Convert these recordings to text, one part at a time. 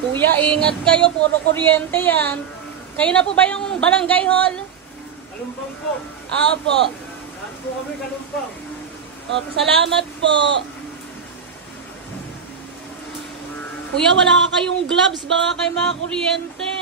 Kuya, ingat kayo. Puro kuryente yan. Kayo na po ba yung barangay hall? Kalumpang po. Opo. Lahat po kami kalumpang. Opo, salamat po. Kuya, wala ka kayong gloves. Baka kayo mga kuryente.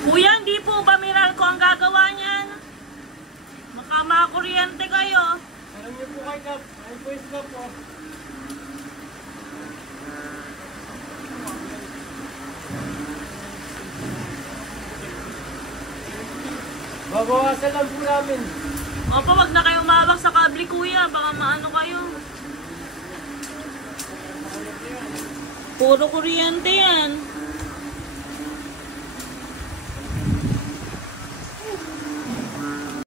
Kuya, hindi po ba Meralco ang gagawa niyan? Baka makakuryente kayo. Alam niyo po kay Kap. Ay po is Kap po. Babawasan lang po namin. Opo, wag na kayo umawak sa kable, kuya. Baka maano kayo. Puro kuryente yan.